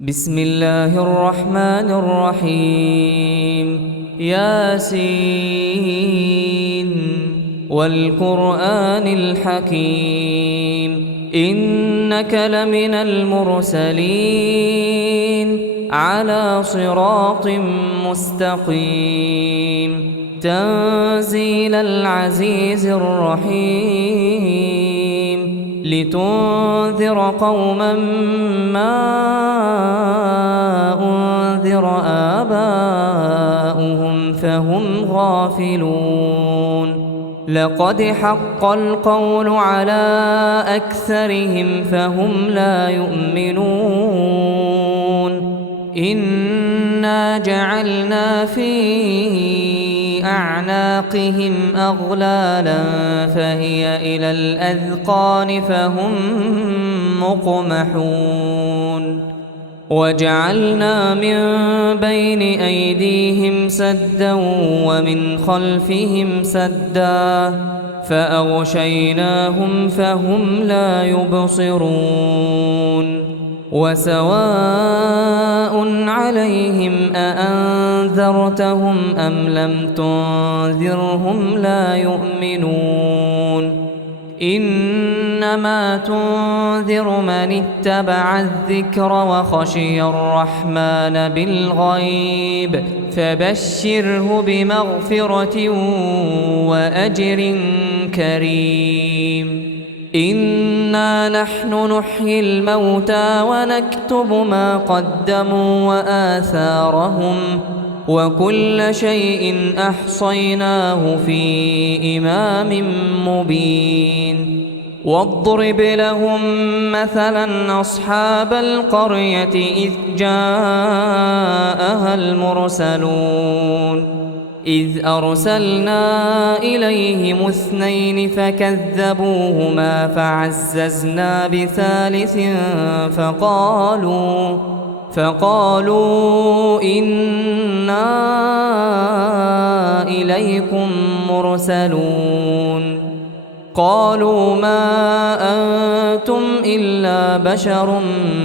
بسم الله الرحمن الرحيم ياسين والقرآن الحكيم إنك لمن المرسلين على صراط مستقيم تنزيل العزيز الرحيم لتنذر قوما ما أنذر آباؤهم فهم غافلون لقد حق القول على أكثرهم فهم لا يؤمنون إنا جعلنا في أعناقهم أغلالا فهي إلى الأذقان فهم مقمحون وجعلنا من بين أيديهم سدا ومن خلفهم سدا فأغشيناهم فهم لا يبصرون وسواء عليهم أأنذرتهم أم لم تنذرهم لا يؤمنون إنما تنذر من اتبع الذكر وخشي الرحمن بالغيب فبشره بمغفرة وأجر كريم إنا نحن نحيي الموتى ونكتب ما قدموا وآثارهم وكل شيء أحصيناه في إمام مبين واضرب لهم مثلا أصحاب القرية إذ جاءها المرسلون إذ أرسلنا إليهم اثنين فكذبوهما فعززنا بثالث فقالوا إنا إليكم مرسلون قالوا ما أنتم إلا بشر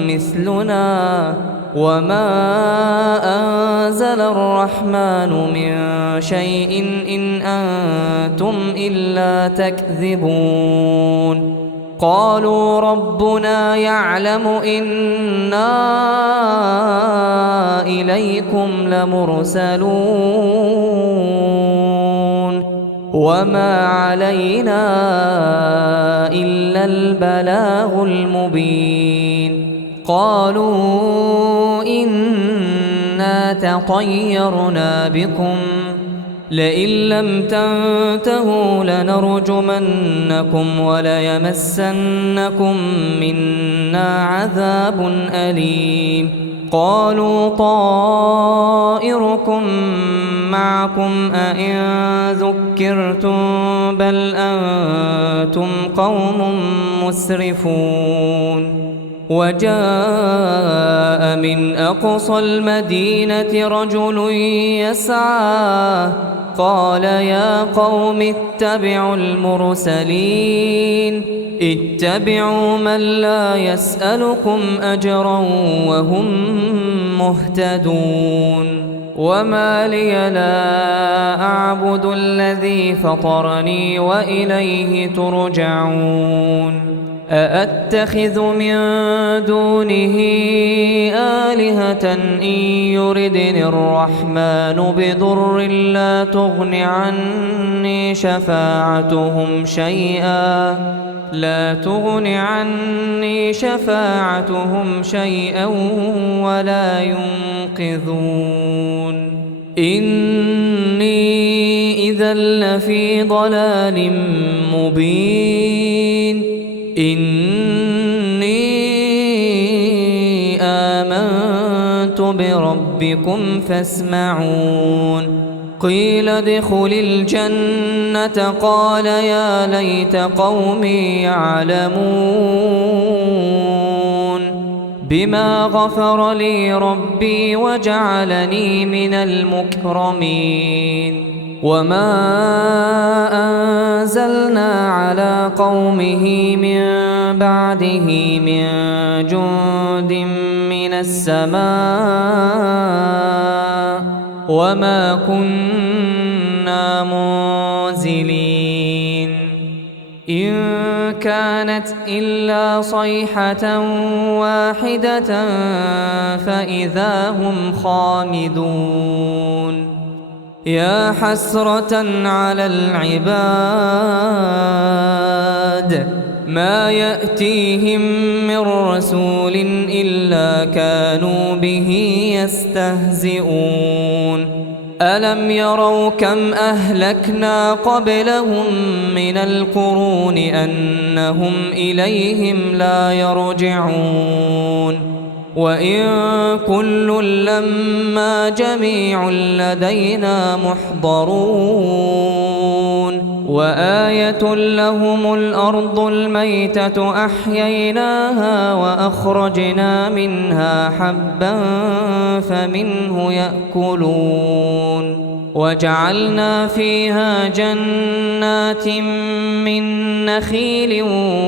مثلنا وما أنزل الرحمن من شيء إن أنتم إلا تكذبون قالوا ربنا يعلم إنا إليكم لمرسلون وما علينا إلا البلاغ المبين قالوا إنا تطيرنا بكم لئن لم تنتهوا لنرجمنكم وليمسنكم منا عذاب أليم قالوا طائركم معكم أئن ذكرتم بل أنتم قوم مسرفون وجاء من أقصى المدينة رجل يسعى قال يا قوم اتبعوا المرسلين اتبعوا من لا يسألكم أجرا وهم مهتدون وما لي لا أعبد الذي فطرني وإليه ترجعون أأتخذ من دونه آلهة إن يردني الرحمن بضر لا تغن عني شفاعتهم شيئا ولا ينقذون إني إذا لفي ضلال مبين إني آمنت بربكم فاسمعون قيل ادخل الجنة قال يا ليت قومي يعلمون بما غفر لي ربي وجعلني من المكرمين وما أنزلنا على قومه من بعده من جند من السماء وما كنا منزلين إن كانت إلا صيحة واحدة فإذا هم خامدون يا حسرة على العباد ما يأتيهم من رسول إلا كانوا به يستهزئون ألم يروا كم أهلكنا قبلهم من القرون أنهم إليهم لا يرجعون وإن كل لما جميع لدينا محضرون وآية لهم الأرض الميتة أحييناها وأخرجنا منها حبا فمنه يأكلون وجعلنا فيها جنات من نخيل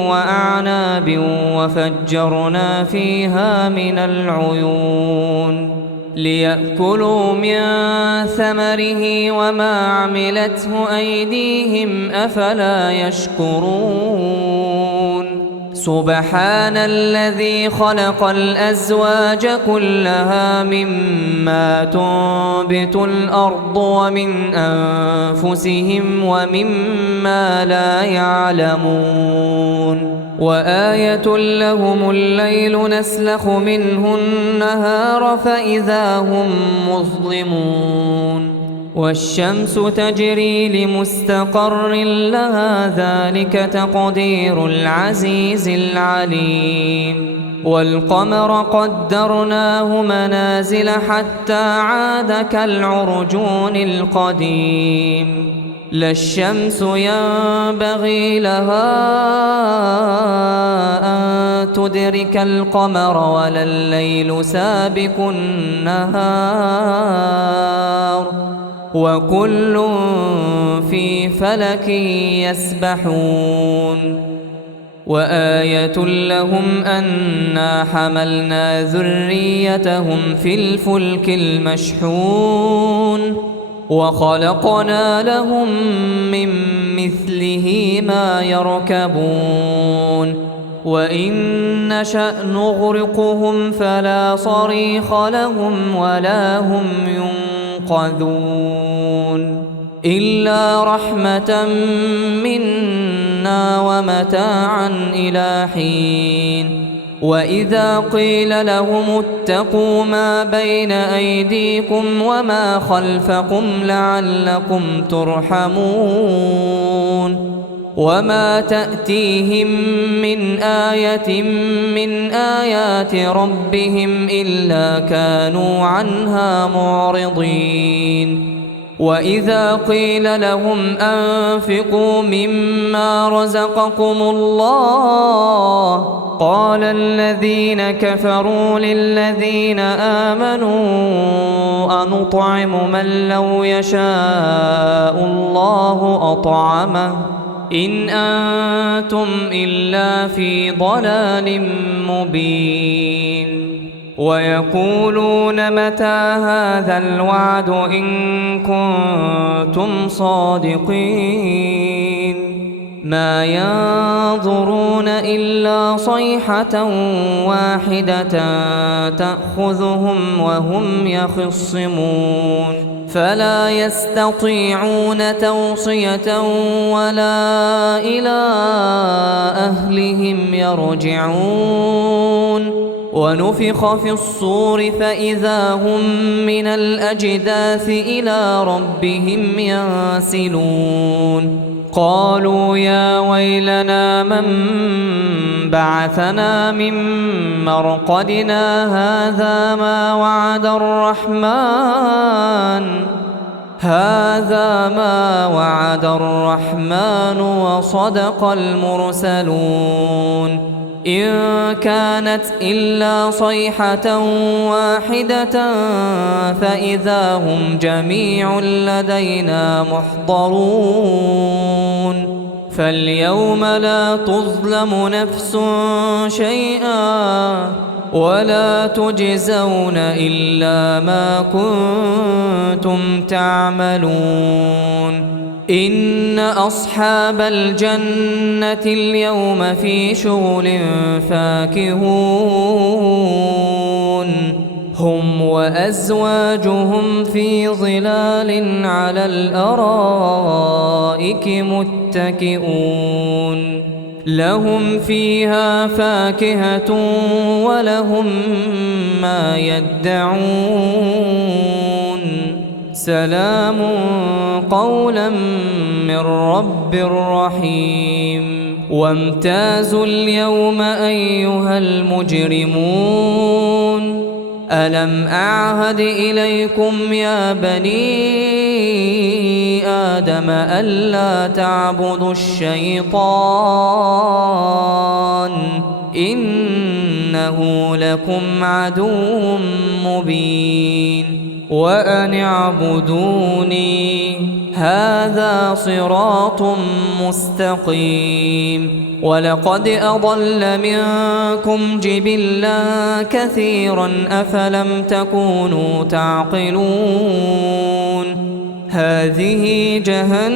وأعناب وفجرنا فيها من العيون ليأكلوا من ثمره وما عملته أيديهم أفلا يشكرون سبحان الذي خلق الأزواج كلها مما تنبت الأرض ومن أنفسهم ومما لا يعلمون وآية لهم الليل نسلخ منه النهار فإذا هم مظلمون والشمس تجري لمستقر لها ذلك تقدير العزيز العليم والقمر قدرناه منازل حتى عاد كالعرجون القديم لا الشمس ينبغي لها أن تدرك القمر ولا الليل سابق النهار وكل في فلك يسبحون وآية لهم أنا حملنا ذريتهم في الفلك المشحون وخلقنا لهم من مثله ما يركبون وإن نشأ نغرقهم فلا صريخ لهم ولا هم ينقذون إلا رحمة منا ومتاعا إلى حين وإذا قيل لهم اتقوا ما بين أيديكم وما خلفكم لعلكم ترحمون وما تأتيهم من آية من آيات ربهم إلا كانوا عنها معرضين وإذا قيل لهم أنفقوا مما رزقكم الله قال الذين كفروا للذين آمنوا أنطعم من لو يشاء الله أطعمه إن أنتم إلا في ضلال مبين ويقولون متى هذا الوعد إن كنتم صادقين ما ينظرون إلا صيحة واحدة تأخذهم وهم يخصمون فلا يستطيعون توصية ولا إلى أهلهم يرجعون ونفخ في الصور فإذا هم من الأجداث إلى ربهم ينسلون قالوا يا ويلنا من بعثنا من مرقدنا هذا ما وعد الرحمن وصدق المرسلون إن كانت إلا صيحة واحدة فإذا هم جميع لدينا محضرون فاليوم لا تظلم نفس شيئا ولا تجزون إلا ما كنتم تعملون إن أصحاب الجنة اليوم في شغل فاكهون هم وأزواجهم في ظلال على الأرائك متكئون لهم فيها فاكهة ولهم ما يدعون سلام قولا من رب رحيم وامتازوا اليوم أيها المجرمون ألم أعهد إليكم يا بني آدم ألا تعبدوا الشيطان إنه لكم عدو مبين وأن اعبدوني هذا صراط مستقيم ولقد أضل منكم جبلا كثيرا أفلم تكونوا تعقلون هذه جهنم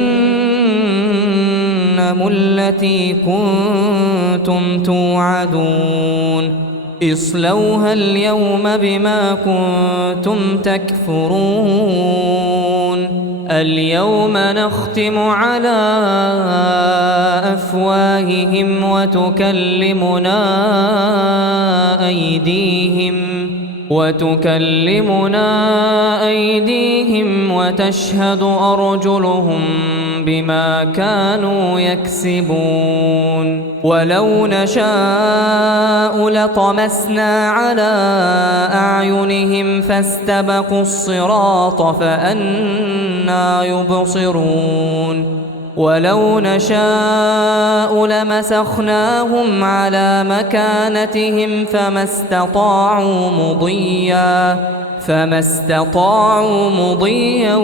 التي كنتم توعدون اصلوها اليوم بما كنتم تكفرون اليوم نختم على أفواههم وتكلمنا أيديهم وتشهد أرجلهم بما كانوا يكسبون ولو نشاء لطمسنا على أعينهم فاستبقوا الصراط فأنى يبصرون ولو نشاء لمسخناهم على مكانتهم فما استطاعوا مضيا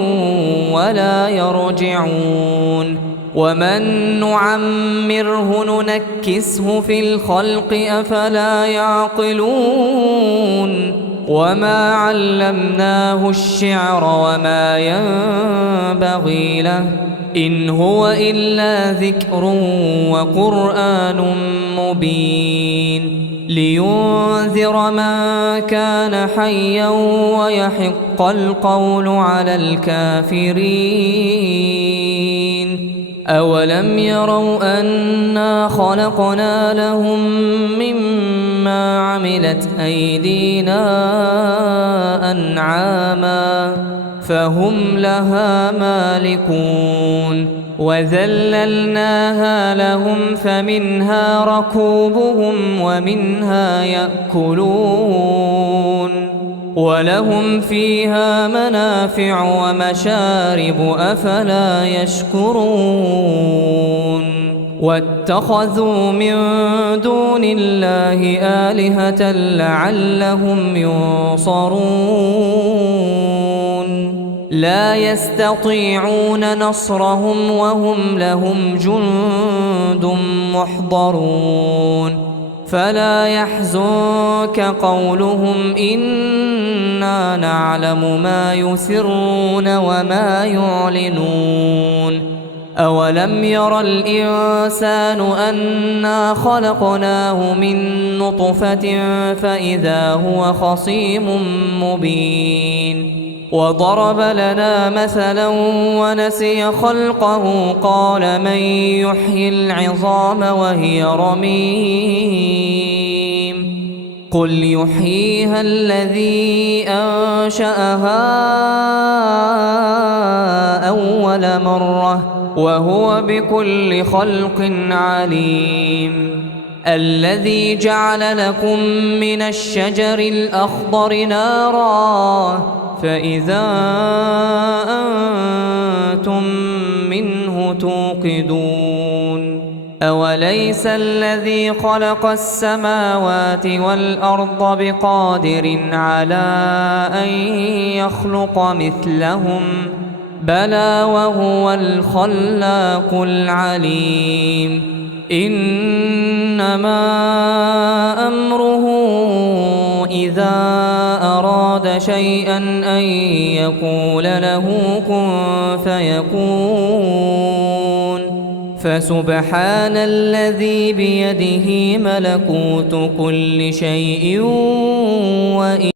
ولا يرجعون ومن نعمره ننكسه في الخلق أفلا يعقلون وما علمناه الشعر وما ينبغي له إن هو إلا ذكر وقرآن مبين لينذر من كان حيا ويحق القول على الكافرين أولم يروا أنا خلقنا لهم مما عملت أيدينا أنعاما فهم لها مالكون وذللناها لهم فمنها ركوبهم ومنها يأكلون ولهم فيها منافع ومشارب أفلا يشكرون واتخذوا من دون الله آلهة لعلهم ينصرون لا يستطيعون نصرهم وهم لهم جند محضرون فلا يحزنك قولهم إنا نعلم ما يسرون وما يعلنون أولم ير الإنسان أنا خلقناه من نطفة فإذا هو خصيم مبين وضرب لنا مثلا ونسي خلقه قال من يحيي العظام وهي رميم قل يحييها الذي أنشأها أول مرة وهو بكل خلق عليم الذي جعل لكم من الشجر الأخضر نارا فإذا أنتم منه توقدون أوليس الذي خلق السماوات والأرض بقادر على أن يخلق مثلهم بلى وهو الخلاق العليم إنما أمره إذا أراد شيئا أن يقول له كن فيكون فسبحان الذي بيده ملكوت كل شيء وإليه